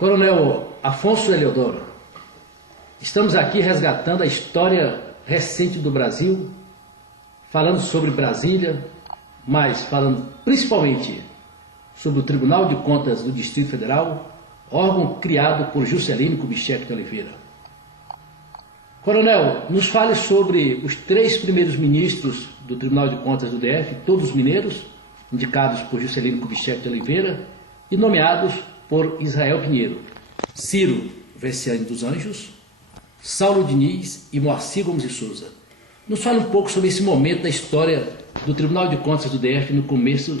Coronel Afonso Eliodoro, estamos aqui resgatando a história recente do Brasil, falando sobre Brasília, mas falando principalmente sobre o Tribunal de Contas do Distrito Federal, órgão criado por Juscelino Kubitschek de Oliveira. Coronel, nos fale sobre os 3 primeiros ministros do Tribunal de Contas do DF, todos mineiros, indicados por Juscelino Kubitschek de Oliveira e nomeados por Israel Pinheiro: Ciro Veciani dos Anjos, Saulo Diniz e Moacir Gomes de Souza. Nos fale um pouco sobre esse momento da história do Tribunal de Contas do DF no começo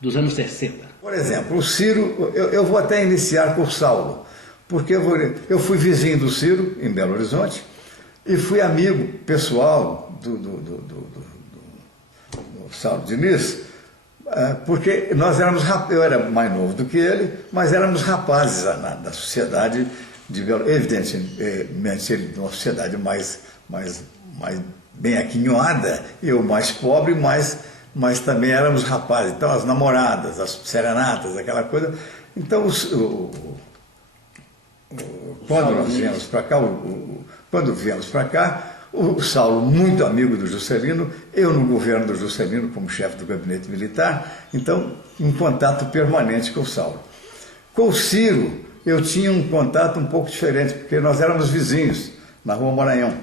dos anos 60. Por exemplo, o Ciro, eu vou até iniciar com o Saulo, porque eu fui vizinho do Ciro, em Belo Horizonte, e fui amigo pessoal do Saulo Diniz, porque eu era mais novo do que ele, mas éramos rapazes da sociedade de Belo Horizonte. Evidentemente, ele uma sociedade mais bem aquinhoada, eu mais pobre, mas também éramos rapazes. Então, as namoradas, as serenatas, aquela coisa. Então, quando nós viemos para cá, quando viemos para cá, o Saulo, muito amigo do Juscelino, eu no governo do Juscelino como chefe do gabinete militar, então um contato permanente com o Saulo. Com o Ciro, eu tinha um contato um pouco diferente, porque nós éramos vizinhos, na Rua Maranhão.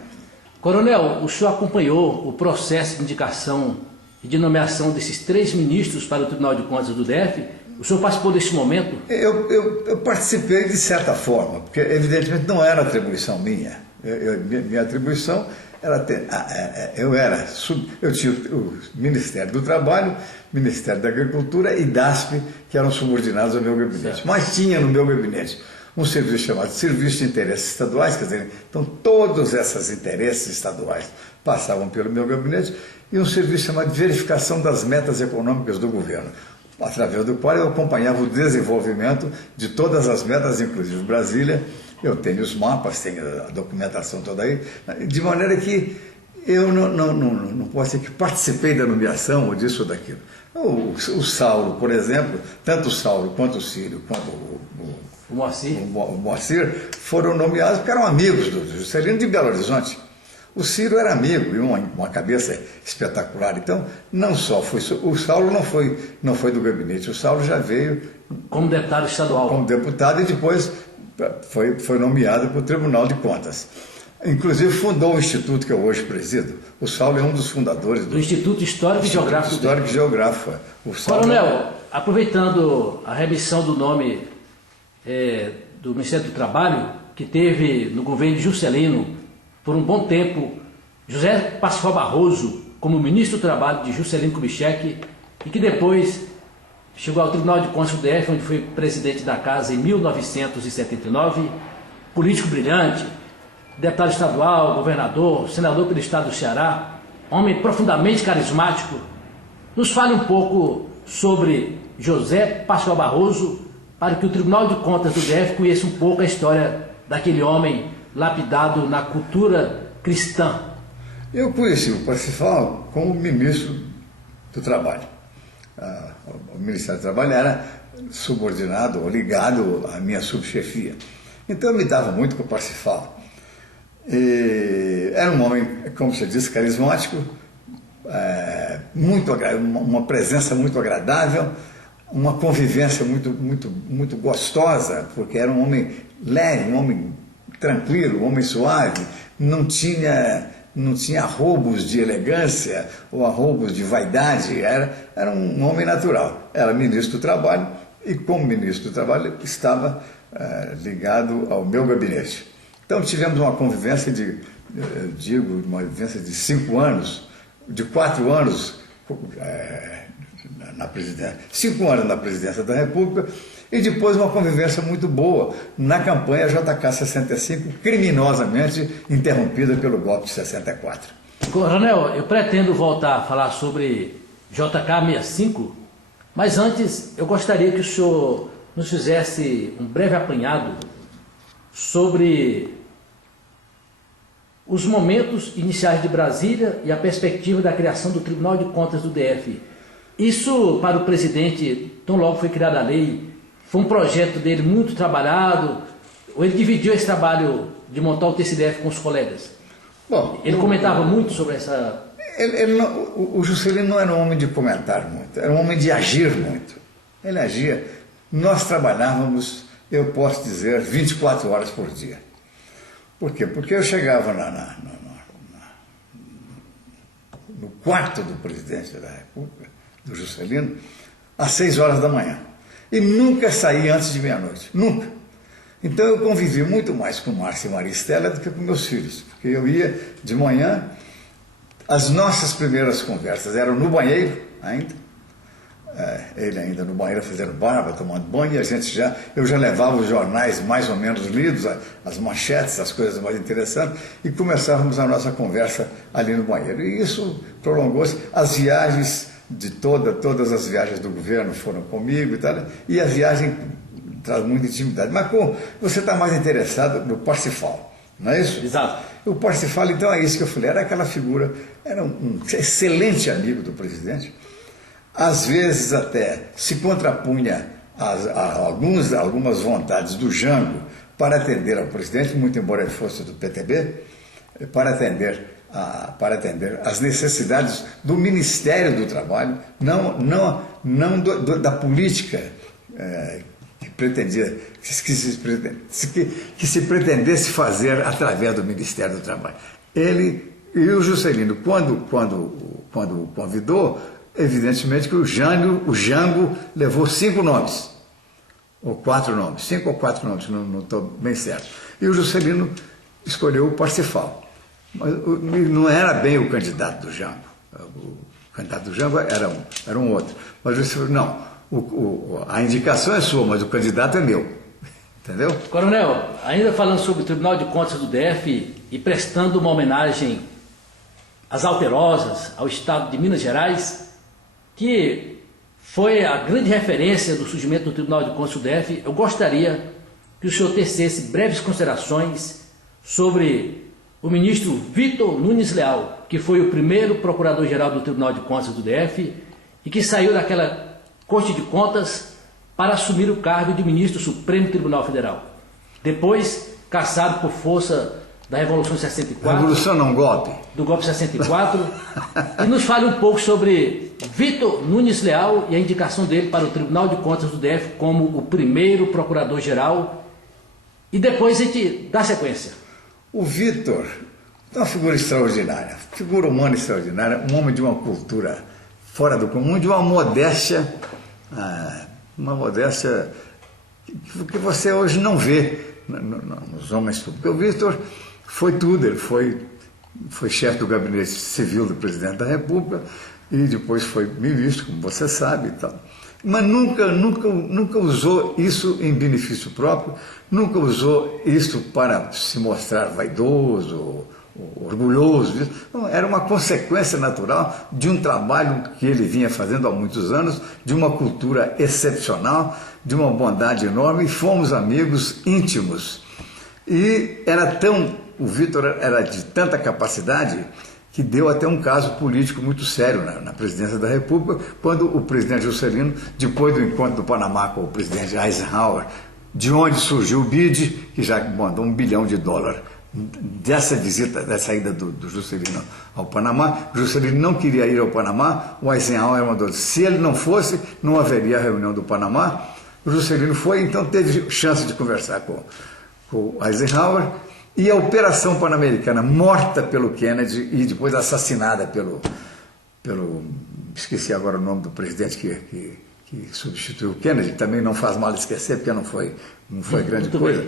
Coronel, o senhor acompanhou o processo de indicação e de nomeação desses 3 ministros para o Tribunal de Contas do DF? O senhor participou desse momento? Eu participei de certa forma, porque evidentemente não era atribuição minha. Minha atribuição era eu tinha o Ministério do Trabalho, Ministério da Agricultura e DASP, que eram subordinados ao meu gabinete. Certo. Mas tinha no meu gabinete um serviço chamado Serviço de Interesses Estaduais, quer dizer, então todos esses interesses estaduais passavam pelo meu gabinete, e um serviço chamado de Verificação das Metas Econômicas do Governo, através do qual eu acompanhava o desenvolvimento de todas as metas, inclusive Brasília. Eu tenho os mapas, tenho a documentação toda aí, de maneira que eu não posso dizer que participei da nomeação ou disso ou daquilo. O Saulo, por exemplo, tanto o Saulo quanto o Ciro, quanto o Moacir foram nomeados porque eram amigos do Juscelino de Belo Horizonte. O Ciro era amigo e uma cabeça espetacular. Então, não só foi... O Saulo não foi do gabinete, o Saulo já veio... Como deputado estadual. Como deputado e depois foi nomeado para o Tribunal de Contas. Inclusive fundou o instituto que eu hoje presido. O Saulo é um dos fundadores do Instituto Histórico e Geográfico. Histórico e Geográfico. Coronel, aproveitando a remissão do nome do Ministério do Trabalho, que teve no governo de Juscelino, por um bom tempo, José Parsifal Barroso como ministro do Trabalho de Juscelino Kubitschek, e que depois chegou ao Tribunal de Contas do DF, onde foi presidente da casa em 1979, político brilhante, deputado estadual, governador, senador pelo estado do Ceará, homem profundamente carismático. Nos fale um pouco sobre José Parsifal Barroso, para que o Tribunal de Contas do DF conheça um pouco a história daquele homem lapidado na cultura cristã. Eu conheci o Parsifal como ministro do Trabalho. O Ministério do Trabalho era subordinado ou ligado à minha subchefia. Então eu me dava muito com o Parsifal. Era um homem, como você disse, carismático, uma presença muito agradável, uma convivência muito gostosa, porque era um homem leve, um homem tranquilo, um homem suave, não tinha arroubos de elegância ou arroubos de vaidade, era um homem natural. Era ministro do Trabalho e, como ministro do Trabalho, estava ligado ao meu gabinete. Então tivemos uma convivência uma vivência de 5 anos, de 4 anos na presidência, 5 anos na presidência da República, e depois uma convivência muito boa na campanha JK 65, criminosamente interrompida pelo golpe de 64. Coronel, eu pretendo voltar a falar sobre JK 65, mas antes eu gostaria que o senhor nos fizesse um breve apanhado sobre os momentos iniciais de Brasília e a perspectiva da criação do Tribunal de Contas do DF. Isso, para o presidente, tão logo foi criada a lei, foi um projeto dele muito trabalhado, ou ele dividiu esse trabalho de montar o TCDF com os colegas? Bom, ele comentava muito sobre essa... O Juscelino não era um homem de comentar muito, era um homem de agir muito. Ele agia. Nós trabalhávamos, eu posso dizer, 24 horas por dia. Por quê? Porque eu chegava no quarto do presidente da República, do Juscelino, às 6 horas da manhã. E nunca saía antes de meia-noite. Nunca. Então eu convivi muito mais com Márcia e Maria Estela do que com meus filhos. Porque eu ia de manhã, as nossas primeiras conversas eram no banheiro ainda. Ele ainda no banheiro fazendo barba, tomando banho, e eu já levava os jornais mais ou menos lidos, as manchetes, as coisas mais interessantes, e começávamos a nossa conversa ali no banheiro. E isso prolongou-se. As viagens todas as viagens do governo foram comigo e tal, e a viagem traz muita intimidade. Mas você está mais interessado no Parsifal, não é isso? Exato. O Parsifal, então, é isso que eu falei, era aquela figura, era um excelente amigo do presidente, às vezes até se contrapunha a algumas vontades do Jango para atender ao presidente, muito embora ele fosse do PTB, para atender as necessidades do Ministério do Trabalho, não da política que se pretendesse fazer através do Ministério do Trabalho. Ele e o Juscelino, quando convidou, evidentemente que o Jango levou 5 nomes, ou 4 nomes, 5 ou 4 nomes, não estou bem certo. E o Juscelino escolheu o Parsifal. Mas não era bem o candidato do Jango. O candidato do Jango era um outro. Mas o Juscelino, não, a indicação é sua, mas o candidato é meu. Entendeu? Coronel, ainda falando sobre o Tribunal de Contas do DF e prestando uma homenagem às Alterosas, ao Estado de Minas Gerais, que foi a grande referência do surgimento do Tribunal de Contas do DF, eu gostaria que o senhor tecesse breves considerações sobre o ministro Vitor Nunes Leal, que foi o primeiro procurador-geral do Tribunal de Contas do DF e que saiu daquela Corte de Contas para assumir o cargo de ministro do Supremo Tribunal Federal. Depois, cassado por força da Revolução de 64. Revolução não, golpe. Do golpe de 64. E nos fale um pouco sobre Vitor Nunes Leal e a indicação dele para o Tribunal de Contas do DF como o primeiro procurador-geral. E depois a gente dá sequência. O Vitor é uma figura extraordinária, figura humana extraordinária, um homem de uma cultura fora do comum, de uma modéstia que você hoje não vê nos homens públicos. O Vitor foi tudo, ele foi chefe do gabinete civil do presidente da República e depois foi ministro, como você sabe e tal. Mas nunca usou isso em benefício próprio, nunca usou isso para se mostrar vaidoso, orgulhoso. Não, era uma consequência natural de um trabalho que ele vinha fazendo há muitos anos, de uma cultura excepcional, de uma bondade enorme, e fomos amigos íntimos. E o Vitor era de tanta capacidade que deu até um caso político muito sério na presidência da República, quando o presidente Juscelino, depois do encontro do Panamá com o presidente Eisenhower, de onde surgiu o BID, que já mandou $1 bilhão dessa visita, dessa ida do Juscelino ao Panamá. O Juscelino não queria ir ao Panamá, o Eisenhower mandou, se ele não fosse, não haveria reunião do Panamá. O Juscelino foi, então teve chance de conversar com o Eisenhower, e a Operação Pan-Americana, morta pelo Kennedy e depois assassinada pelo esqueci agora o nome do presidente que substituiu o Kennedy, também não faz mal esquecer, porque não foi grande coisa.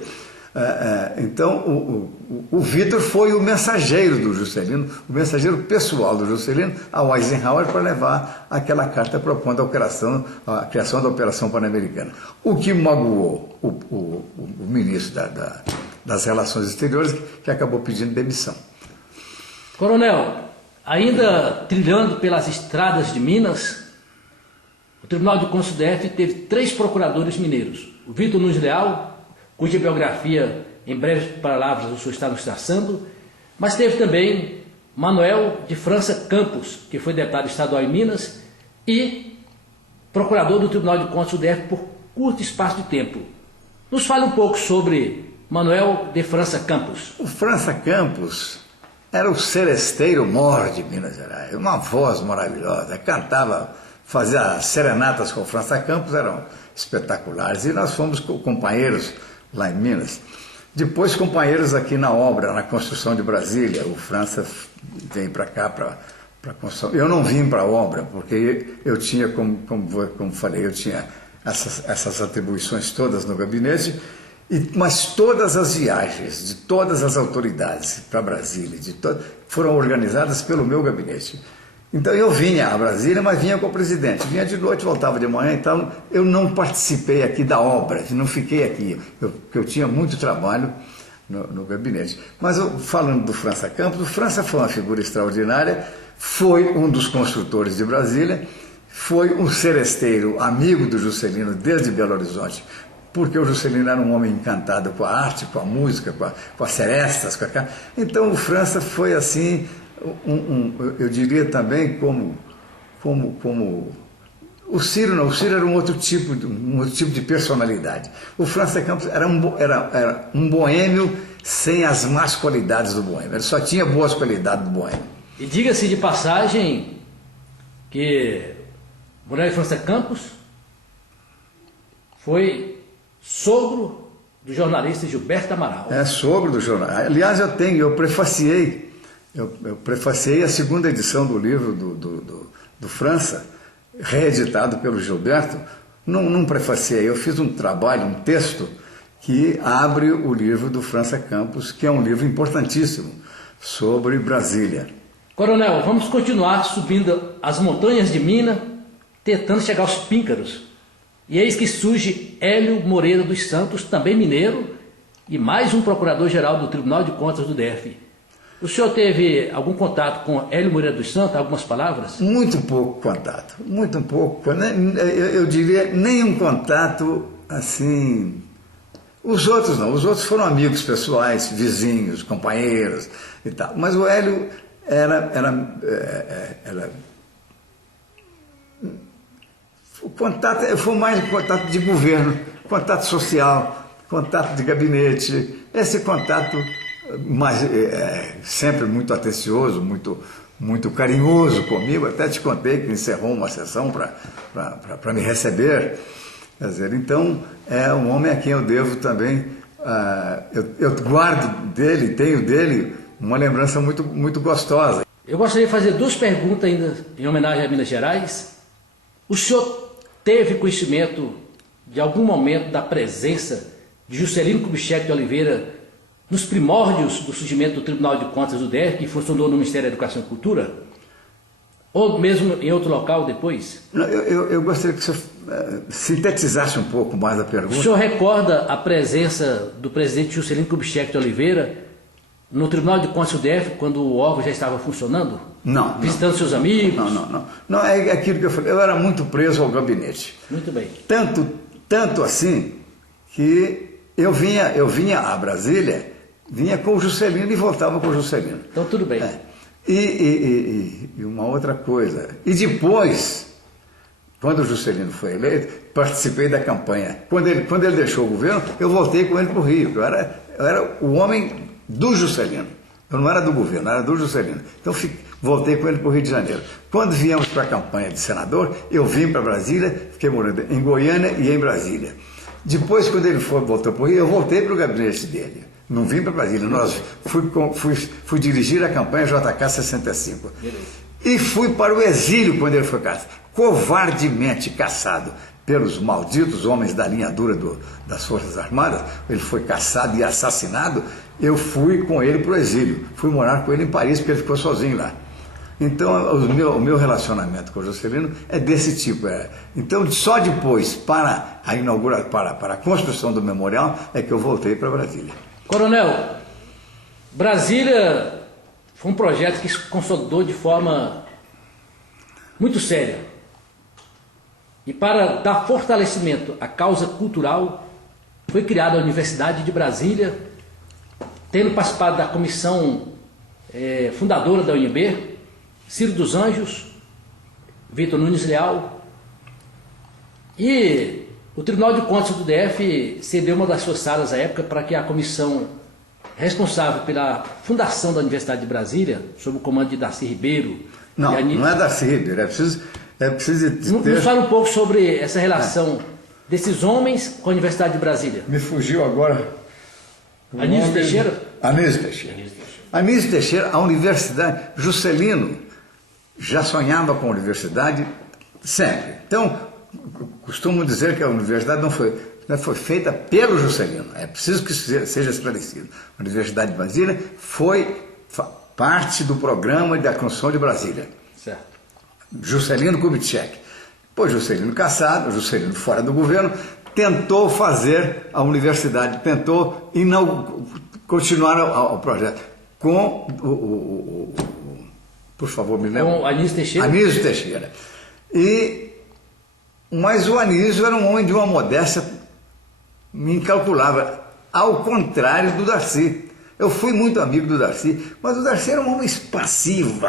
Então, o Vitor foi o mensageiro do Juscelino, o mensageiro pessoal do Juscelino ao Eisenhower para levar aquela carta propondo a criação da Operação Pan-Americana. O que magoou o ministro das Relações Exteriores, que acabou pedindo demissão. Coronel, ainda trilhando pelas estradas de Minas, o Tribunal de Contas do DF teve 3 procuradores mineiros. O Vitor Nunes Leal, cuja biografia, em breves palavras, o senhor está nos traçando, mas teve também Manuel de França Campos, que foi deputado estadual em Minas e procurador do Tribunal de Contas do DF por curto espaço de tempo. Nos fale um pouco sobre Manuel de França Campos. O França Campos era o seresteiro mor de Minas Gerais, uma voz maravilhosa, cantava, fazia serenatas com o França Campos, eram espetaculares, e nós fomos companheiros lá em Minas. Depois companheiros aqui na obra, na construção de Brasília. O França veio para cá para construção. Eu não vim para a obra, porque eu tinha, como falei, eu tinha essas atribuições todas no gabinete, mas todas as viagens de todas as autoridades para Brasília foram organizadas pelo meu gabinete. Então eu vinha a Brasília, mas vinha com o presidente. Vinha de noite, voltava de manhã, então eu não participei aqui da obra, não fiquei aqui, porque eu tinha muito trabalho no gabinete. Mas falando do França Campos, o França foi uma figura extraordinária, foi um dos construtores de Brasília, foi um seresteiro, amigo do Juscelino desde Belo Horizonte, porque o Juscelino era um homem encantado com a arte, com a música, com as serestas, Então o França foi assim, eu diria também como o Ciro não, o Ciro era um outro tipo de personalidade. O França Campos era um boêmio sem as más qualidades do boêmio, ele só tinha boas qualidades do boêmio. E diga-se de passagem que Manuel de França Campos foi sogro do jornalista Gilberto Amaral. É, sogro do jornalista. Aliás, eu prefaciei a segunda edição do livro do França, reeditado pelo Gilberto. Não prefaciei, eu fiz um trabalho, um texto que abre o livro do França Campos, que é um livro importantíssimo sobre Brasília. Coronel, vamos continuar subindo as montanhas de Minas, tentando chegar aos Píncaros. E eis que surge Hélio Moreira dos Santos, também mineiro, e mais um procurador-geral do Tribunal de Contas do DF. O senhor teve algum contato com Hélio Moreira dos Santos? Algumas palavras? Muito pouco contato, muito pouco. Eu diria nenhum contato assim. Os outros não, os outros foram amigos pessoais, vizinhos, companheiros e tal. Mas o Hélio era o contato foi mais contato de governo, contato social, contato de gabinete, esse contato sempre muito atencioso, muito carinhoso comigo. Até te contei que encerrou uma sessão para me receber. Quer dizer, então é um homem a quem eu devo também, eu guardo dele, tenho dele uma lembrança muito gostosa. Eu gostaria de fazer duas perguntas ainda em homenagem a Minas Gerais. O senhor teve conhecimento de algum momento da presença de Juscelino Kubitschek de Oliveira nos primórdios do surgimento do Tribunal de Contas do DF, que funcionou no Ministério da Educação e Cultura? Ou mesmo em outro local depois? Eu gostaria que o senhor sintetizasse um pouco mais a pergunta. O senhor recorda a presença do presidente Juscelino Kubitschek de Oliveira no Tribunal de Contas do DF, quando o órgão já estava funcionando? Não. Visitando seus amigos? Não, é aquilo que eu falei. Eu era muito preso ao gabinete. Muito bem. Tanto assim que eu vinha a Brasília, vinha com o Juscelino e voltava com o Juscelino. Então tudo bem. E uma outra coisa. E depois, quando o Juscelino foi eleito, participei da campanha. Quando ele deixou o governo, eu voltei com ele para o Rio. Eu era o homem do Juscelino. Eu não era do governo, era do Juscelino. Então voltei com ele para o Rio de Janeiro. Quando viemos para a campanha de senador, eu vim para Brasília, fiquei morando em Goiânia e em Brasília. Depois, quando ele voltou para o Rio, eu voltei para o gabinete dele. Não vim para Brasília. Fui dirigir a campanha JK 65. E fui para o exílio quando ele foi caçado. Covardemente caçado pelos malditos homens da linha dura das Forças Armadas. Ele foi caçado e assassinado. Eu fui com ele para o exílio. Fui morar com ele em Paris, porque ele ficou sozinho lá. Então, o meu relacionamento com o Juscelino é desse tipo. Então, só depois, para a construção do memorial, é que eu voltei para Brasília. Coronel, Brasília foi um projeto que se consolidou de forma muito séria. E para dar fortalecimento à causa cultural, foi criada a Universidade de Brasília, tendo participado da comissão fundadora da UNB, Ciro dos Anjos, Vitor Nunes Leal. E O Tribunal de Contas do DF cedeu uma das suas salas à época para que a comissão responsável pela fundação da Universidade de Brasília, sob o comando de Darcy Ribeiro... Não é Darcy Ribeiro, é preciso de ter... Nos fala um pouco sobre essa relação desses homens com a Universidade de Brasília. Me fugiu agora... Anísio Teixeira? Anísio Teixeira, a universidade... Juscelino já sonhava com a universidade sempre. Então, costumo dizer que a universidade não foi feita pelo Juscelino. É preciso que isso seja esclarecido. A Universidade de Brasília foi parte do programa da construção de Brasília. Certo. Juscelino Kubitschek. Depois Juscelino cassado, Juscelino fora do governo, tentou fazer a universidade, tentou continuar o projeto com por favor, me lembra? Com Anísio Teixeira. Anísio Teixeira. Mas o Anísio era um homem de uma modéstia incalculável, ao contrário do Darcy. Eu fui muito amigo do Darcy, mas o Darcy era um homem expansivo,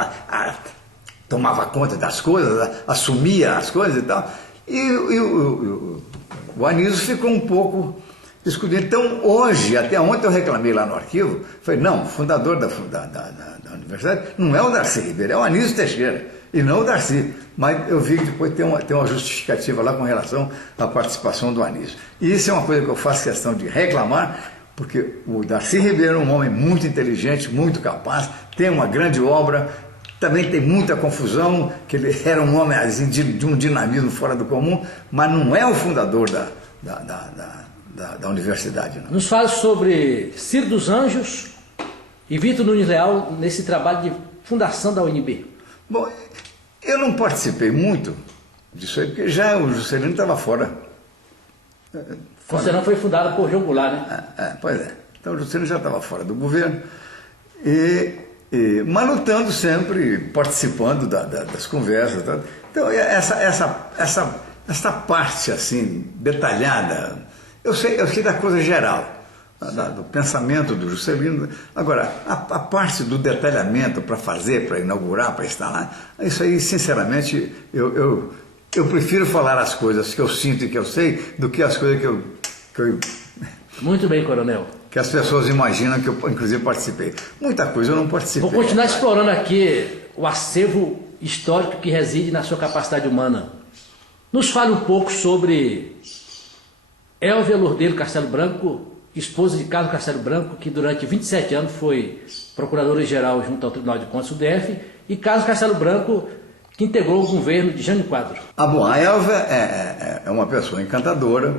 tomava conta das coisas, assumia as coisas e tal. E o Anísio ficou um pouco escondido. Então, hoje, até ontem eu reclamei lá no arquivo, falei, não, o fundador da universidade não é o Darcy Ribeiro, é o Anísio Teixeira, e não o Darcy. Mas eu vi que depois tem uma justificativa lá com relação à participação do Anísio. E isso é uma coisa que eu faço questão de reclamar, porque o Darcy Ribeiro é um homem muito inteligente, muito capaz, tem uma grande obra, também tem muita confusão, que ele era um homem assim, de um dinamismo fora do comum, mas não é o fundador da universidade. Não. Nos fala sobre Ciro dos Anjos e Vitor Nunes Leal nesse trabalho de fundação da UNB. Bom, eu não participei muito disso aí, porque já o Juscelino estava fora. O Juscelino foi fundado por João Goulart, né? Pois é. Então o Juscelino já estava fora do governo, mas lutando sempre, participando das conversas. Tá? Então essa parte assim, detalhada, eu sei da coisa geral, do pensamento do Juscelino. Agora, a parte do detalhamento para fazer, para inaugurar, para instalar, isso aí, sinceramente, eu prefiro falar as coisas que eu sinto e que eu sei do que as coisas que eu Muito bem, coronel. Que as pessoas imaginam que eu, inclusive, participei. Muita coisa eu não participei. Vou continuar explorando aqui o acervo histórico que reside na sua capacidade humana. Nos fale um pouco sobre Elvia Lourdeiro Castelo Branco, esposa de Carlos Castelo Branco, que durante 27 anos foi procuradora-geral junto ao Tribunal de Contas do DF, e Carlos Castelo Branco, que integrou o governo de Jânio Quadros. Bom, a Elvia é uma pessoa encantadora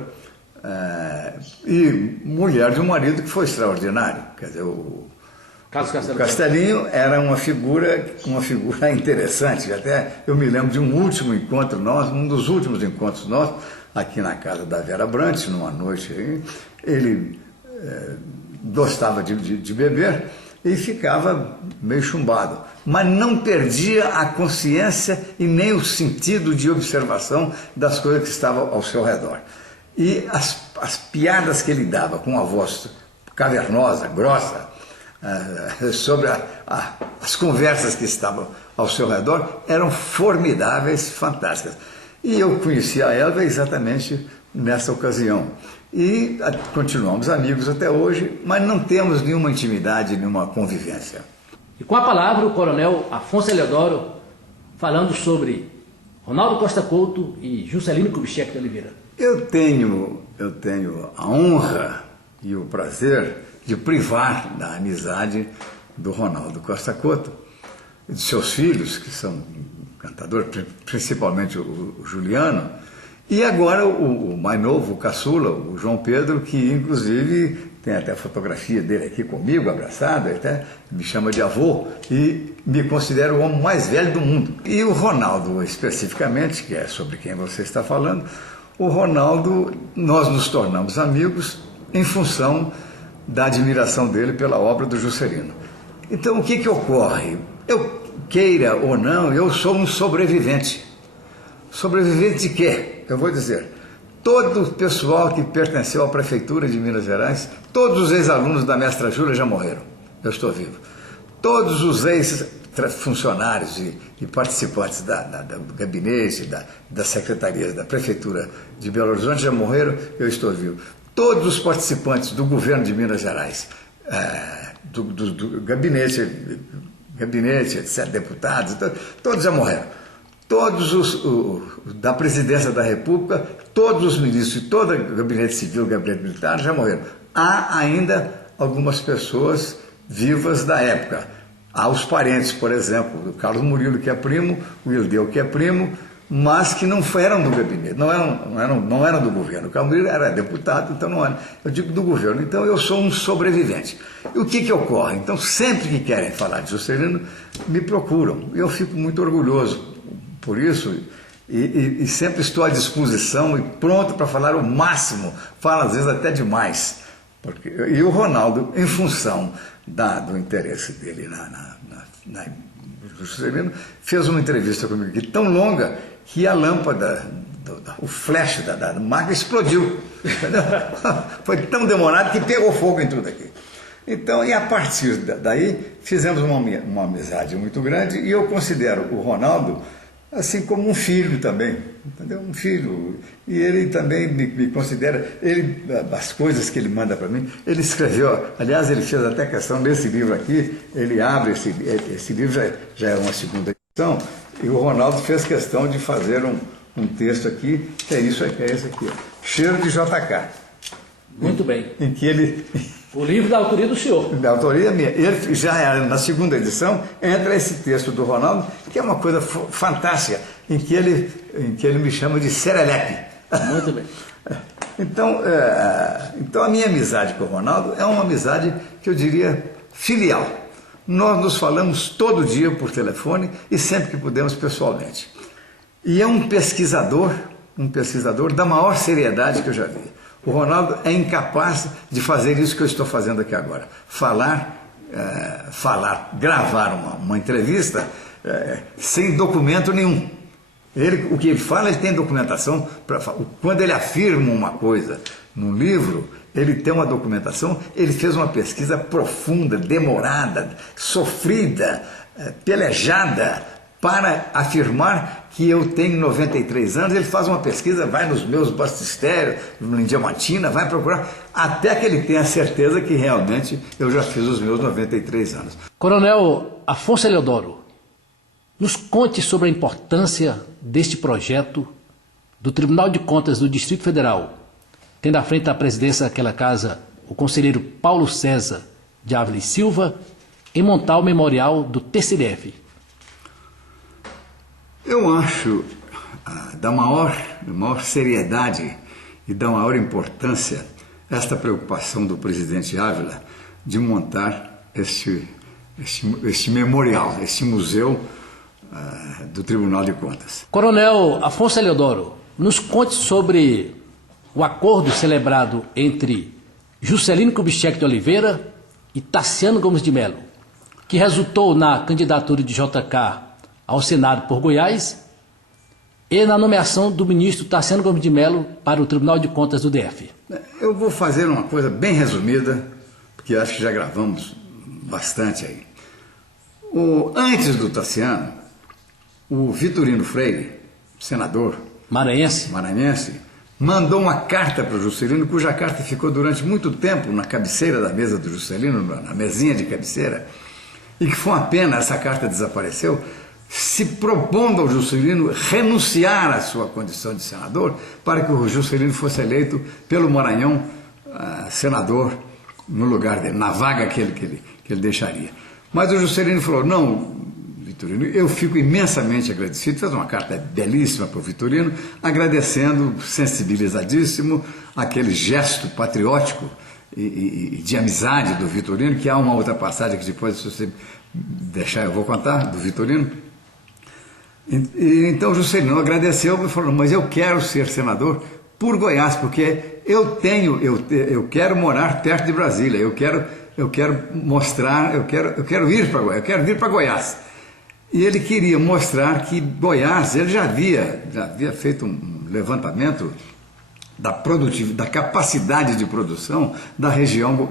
e mulher de um marido que foi extraordinário. Quer dizer, o Castelinho era uma figura interessante. Até eu me lembro de um último encontro nosso, um dos últimos encontros nossos, aqui na casa da Vera Brantes, numa noite aí. Ele gostava de beber e ficava meio chumbado, mas não perdia a consciência e nem o sentido de observação das coisas que estavam ao seu redor. E as piadas que ele dava com a voz cavernosa, grossa, sobre as conversas que estavam ao seu redor eram formidáveis, fantásticas. E eu conheci a Elvia exatamente nessa ocasião. E continuamos amigos até hoje, mas não temos nenhuma intimidade, nenhuma convivência. E com a palavra o coronel Afonso Eleodoro, falando sobre Ronaldo Costa Couto e Juscelino Kubitschek de Oliveira. Eu tenho a honra e o prazer de privar da amizade do Ronaldo Costa Couto e de seus filhos, que são cantadores, principalmente o Juliano, e agora o mais novo, o caçula, o João Pedro, que inclusive tem até a fotografia dele aqui comigo, abraçado, ele até me chama de avô e me considera o homem mais velho do mundo. E o Ronaldo, especificamente, que é sobre quem você está falando, o Ronaldo, nós nos tornamos amigos em função da admiração dele pela obra do Juscelino. Então, o que ocorre? Eu queira ou não, eu sou um sobrevivente. Sobrevivente de quê? Eu vou dizer, todo o pessoal que pertenceu à Prefeitura de Minas Gerais, todos os ex-alunos da Mestra Júlia já morreram. Eu estou vivo. funcionários e participantes do gabinete, das secretarias da Prefeitura de Belo Horizonte já morreram, eu estou vivo. Todos os participantes do governo de Minas Gerais, do gabinete, etc., deputados, todos já morreram. Todos da presidência da República, todos os ministros, todo o gabinete civil, o gabinete militar já morreram. Há ainda algumas pessoas vivas da época. Há os parentes, por exemplo, o Carlos Murilo, que é primo, o Ildeu, que é primo, mas que não eram do gabinete, não eram do governo. O Carlos Murilo era deputado, então não era. Eu digo do governo, então eu sou um sobrevivente. E o que ocorre? Então, sempre que querem falar de Juscelino, me procuram. Eu fico muito orgulhoso por isso e sempre estou à disposição e pronto para falar o máximo, falo às vezes até demais. E o Ronaldo, em função do interesse dele no Juscelino, fez uma entrevista comigo aqui tão longa que a lâmpada, o flash da máquina explodiu. Foi tão demorado que pegou fogo em tudo aqui. Então, e a partir daí, fizemos uma amizade muito grande e eu considero o Ronaldo assim como um filho também, entendeu? Um filho. E ele também me considera, as coisas que ele manda para mim, ele escreveu, aliás, ele fez até questão desse livro aqui, ele abre esse livro, já é uma segunda edição, e o Ronaldo fez questão de fazer um texto aqui, que é esse aqui, ó, Cheiro de JK. Muito bem. Em que ele... O livro da autoria do senhor. Da autoria minha. Ele já na segunda edição entra esse texto do Ronaldo, que é uma coisa fantástica, em que ele me chama de serelepe. Muito bem. Então a minha amizade com o Ronaldo é uma amizade que eu diria filial. Nós nos falamos todo dia por telefone e sempre que podemos pessoalmente. E é um pesquisador da maior seriedade que eu já vi. O Ronaldo é incapaz de fazer isso que eu estou fazendo aqui agora. Gravar uma entrevista sem documento nenhum. O que ele fala, ele tem documentação. Quando ele afirma uma coisa num livro, ele tem uma documentação, ele fez uma pesquisa profunda, demorada, sofrida, pelejada, para afirmar que eu tenho 93 anos, ele faz uma pesquisa, vai nos meus bastistérios, em Diamantina, vai procurar, até que ele tenha certeza que realmente eu já fiz os meus 93 anos. Coronel Afonso Eliodoro, nos conte sobre a importância deste projeto do Tribunal de Contas do Distrito Federal, tendo à frente da presidência daquela casa o conselheiro Paulo César de Ávila e Silva, em montar o memorial do TCDF. Eu acho da maior seriedade e da maior importância esta preocupação do presidente Ávila de montar este memorial, este museu do Tribunal de Contas. Coronel Afonso Eliodoro, nos conte sobre o acordo celebrado entre Juscelino Kubitschek de Oliveira e Tassiano Gomes de Melo, que resultou na candidatura de JK ao Senado por Goiás e na nomeação do ministro Tassiano Gomes de Melo para o Tribunal de Contas do DF. Eu vou fazer uma coisa bem resumida, porque acho que já gravamos bastante aí. Antes do Tassiano, o Vitorino Freire, senador maranhense, mandou uma carta para o Juscelino, cuja carta ficou durante muito tempo na cabeceira da mesa do Juscelino, na mesinha de cabeceira, e que foi uma pena, essa carta desapareceu, se propondo ao Juscelino renunciar à sua condição de senador para que o Juscelino fosse eleito pelo Maranhão senador no lugar dele, na vaga que ele deixaria. Mas o Juscelino falou, não, Vitorino, eu fico imensamente agradecido, fez uma carta belíssima para o Vitorino, agradecendo, sensibilizadíssimo, aquele gesto patriótico e de amizade do Vitorino, que há uma outra passagem que depois, se você deixar, eu vou contar, do Vitorino. Então o Juscelino agradeceu e falou, mas eu quero ser senador por Goiás, porque eu quero morar perto de Brasília, eu quero mostrar, eu quero vir para Goiás, eu quero vir para Goiás. E ele queria mostrar que Goiás, ele já havia feito um levantamento da capacidade de produção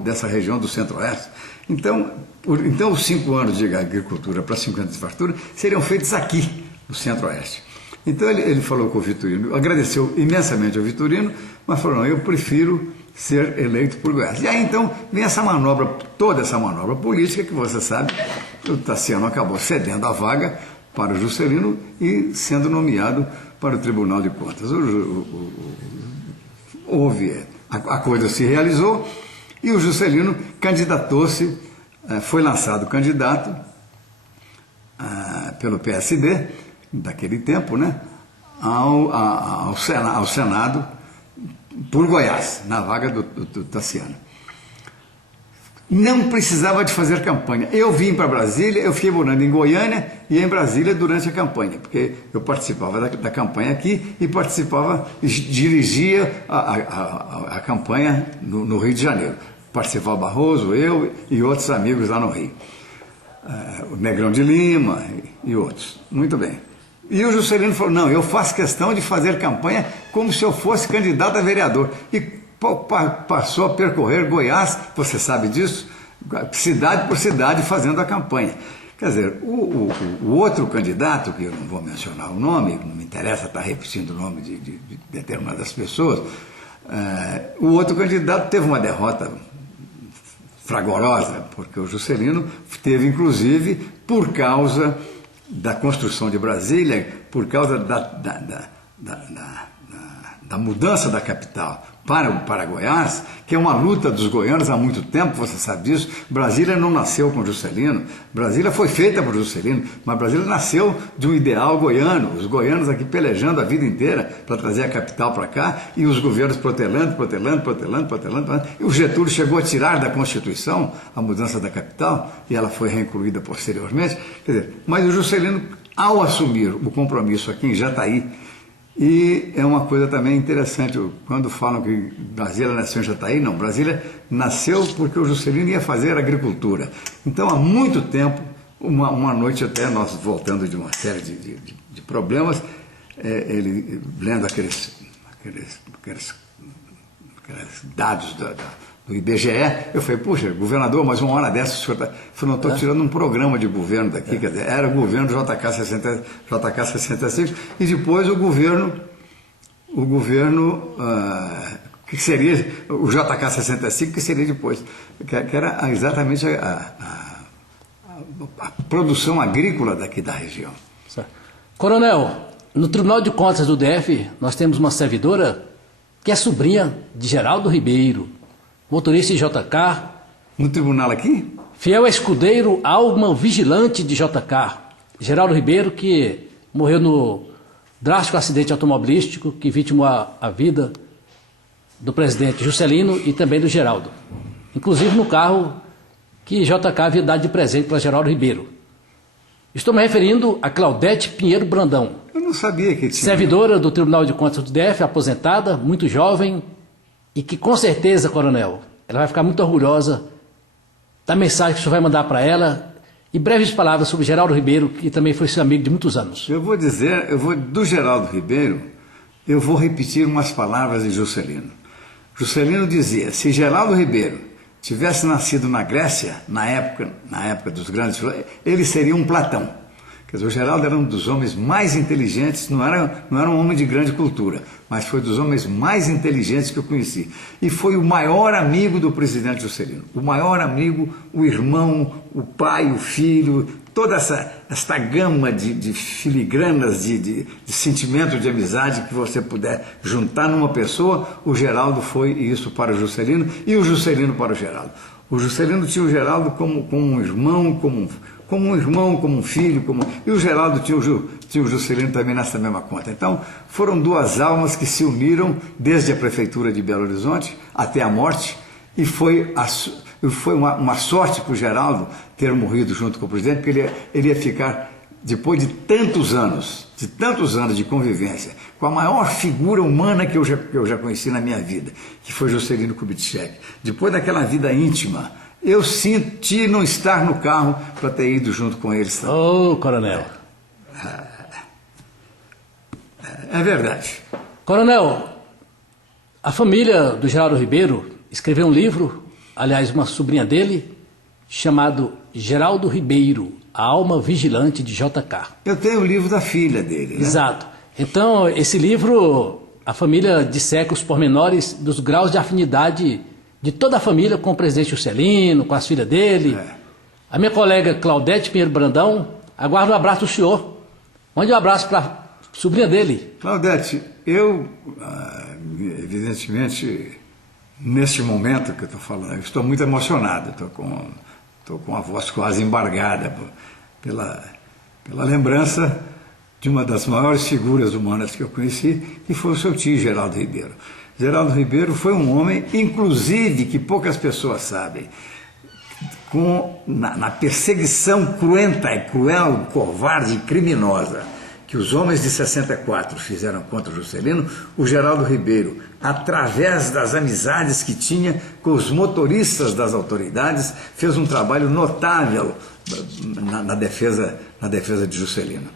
dessa região do Centro-Oeste. Então, os 5 anos de agricultura para 5 anos de fartura seriam feitos aqui, no Centro-Oeste. Então ele falou com o Vitorino, agradeceu imensamente ao Vitorino, mas falou, não, eu prefiro ser eleito por Goiás. E aí então vem toda essa manobra política que você sabe, o Tassiano acabou cedendo a vaga para o Juscelino e sendo nomeado para o Tribunal de Contas. A coisa se realizou e o Juscelino candidatou-se, foi lançado candidato pelo PSD, daquele tempo, né, ao Senado por Goiás, na vaga do Tassiano. Não precisava de fazer campanha. Eu vim para Brasília, eu fiquei morando em Goiânia e em Brasília durante a campanha, porque eu participava da campanha aqui e dirigia a campanha no Rio de Janeiro. Participava Barroso, eu e outros amigos lá no Rio. O Negrão de Lima e outros. Muito bem. E o Juscelino falou, não, eu faço questão de fazer campanha como se eu fosse candidato a vereador. E passou a percorrer Goiás, você sabe disso, cidade por cidade fazendo a campanha. Quer dizer, o outro candidato, que eu não vou mencionar o nome, não me interessa estar repetindo o nome de determinadas pessoas, o outro candidato teve uma derrota fragorosa, porque o Juscelino teve, inclusive, por causa da construção de Brasília, por causa da mudança da capital para Goiás, que é uma luta dos goianos há muito tempo, você sabe disso. Brasília não nasceu com Juscelino, Brasília foi feita por Juscelino, mas Brasília nasceu de um ideal goiano, os goianos aqui pelejando a vida inteira para trazer a capital para cá, e os governos protelando, e o Getúlio chegou a tirar da Constituição a mudança da capital, e ela foi reincluída posteriormente. Quer dizer, mas o Juscelino, ao assumir o compromisso aqui em Jataí, e é uma coisa também interessante, quando falam que Brasília nasceu em Jataí, não, Brasília nasceu porque o Juscelino ia fazer agricultura. Então, há muito tempo, uma noite até, nós voltando de uma série de problemas, ele lendo aqueles dados do IBGE, eu falei, puxa, governador, mas uma hora dessa o senhor está... Eu falei, não, estou tirando um programa de governo daqui, quer dizer, era o governo JK 65, e depois o governo que seria o JK 65, que seria depois, que era exatamente a produção agrícola daqui da região. Certo. Coronel, no Tribunal de Contas do DF, nós temos uma servidora que é sobrinha de Geraldo Ribeiro, motorista de JK. No tribunal aqui? Fiel escudeiro, alma vigilante de JK. Geraldo Ribeiro, que morreu no drástico acidente automobilístico que vitimou a vida do presidente Juscelino e também do Geraldo. Inclusive no carro que JK havia dado de presente para Geraldo Ribeiro. Estou me referindo a Claudete Pinheiro Brandão. Eu não sabia que tinha. Servidora do Tribunal de Contas do DF, aposentada, muito jovem, e que com certeza, coronel, ela vai ficar muito orgulhosa da mensagem que o senhor vai mandar para ela e breves palavras sobre Geraldo Ribeiro, que também foi seu amigo de muitos anos. Do Geraldo Ribeiro, eu vou repetir umas palavras de Juscelino. Juscelino dizia, se Geraldo Ribeiro tivesse nascido na Grécia, na época dos grandes filósofos, ele seria um Platão. Quer dizer, o Geraldo era um dos homens mais inteligentes, não era um homem de grande cultura, mas foi dos homens mais inteligentes que eu conheci. E foi o maior amigo do presidente Juscelino. O maior amigo, o irmão, o pai, o filho, toda esta gama de filigranas, de sentimento de amizade que você puder juntar numa pessoa, o Geraldo foi isso para o Juscelino e o Juscelino para o Geraldo. O Juscelino tinha o Geraldo como um irmão, como um filho, e o Geraldo tinha o Juscelino também nessa mesma conta. Então, foram duas almas que se uniram desde a prefeitura de Belo Horizonte até a morte, e foi uma sorte para o Geraldo ter morrido junto com o presidente, porque ele ia ficar, depois de tantos anos de convivência, com a maior figura humana que eu já conheci na minha vida, que foi Juscelino Kubitschek. Depois daquela vida íntima, eu senti não estar no carro para ter ido junto com eles. Ô, coronel. É verdade. Coronel, A família do Geraldo Ribeiro escreveu um livro, aliás, uma sobrinha dele, chamado Geraldo Ribeiro, A Alma Vigilante de J.K. Eu tenho o livro da filha dele, né? Exato. Então, esse livro, a família disseca os pormenores dos graus de afinidade de toda a família com o presidente Juscelino, com as filhas dele. A minha colega Claudete Pinheiro Brandão aguarda um abraço do senhor. Mande um abraço para a sobrinha dele. Claudete, eu, evidentemente, neste momento que eu estou falando, eu estou muito emocionado, estou com a voz quase embargada pela lembrança de uma das maiores figuras humanas que eu conheci, que foi o seu tio Geraldo Ribeiro. Geraldo Ribeiro foi um homem, inclusive, que poucas pessoas sabem, na perseguição cruenta, cruel, covarde e criminosa que os homens de 64 fizeram contra o Juscelino, o Geraldo Ribeiro, através das amizades que tinha com os motoristas das autoridades, fez um trabalho notável na defesa de Juscelino.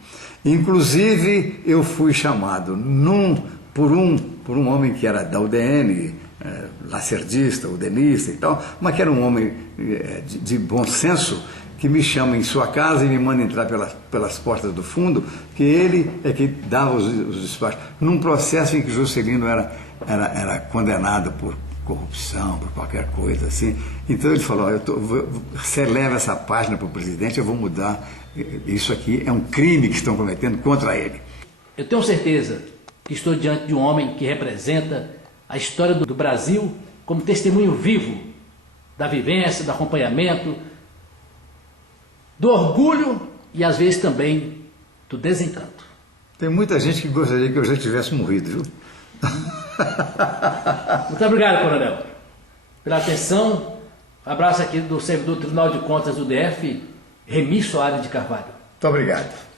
Inclusive, eu fui chamado por um homem que era da UDN, lacerdista, udenista e tal, mas que era um homem de bom senso, que me chama em sua casa e me manda entrar pelas portas do fundo, que ele é que dava os despachos, num processo em que Juscelino era condenado por corrupção, por qualquer coisa assim. Então ele falou, você leva essa página para o presidente, eu vou mudar, isso aqui é um crime que estão cometendo contra ele. Eu tenho certeza que estou diante de um homem que representa a história do Brasil como testemunho vivo da vivência, do acompanhamento, do orgulho e às vezes também do desencanto. Tem muita gente que gostaria que eu já tivesse morrido, viu? Muito obrigado, coronel, pela atenção. Um abraço aqui do servidor do Tribunal de Contas do DF, Remi Soares de Carvalho. Muito obrigado.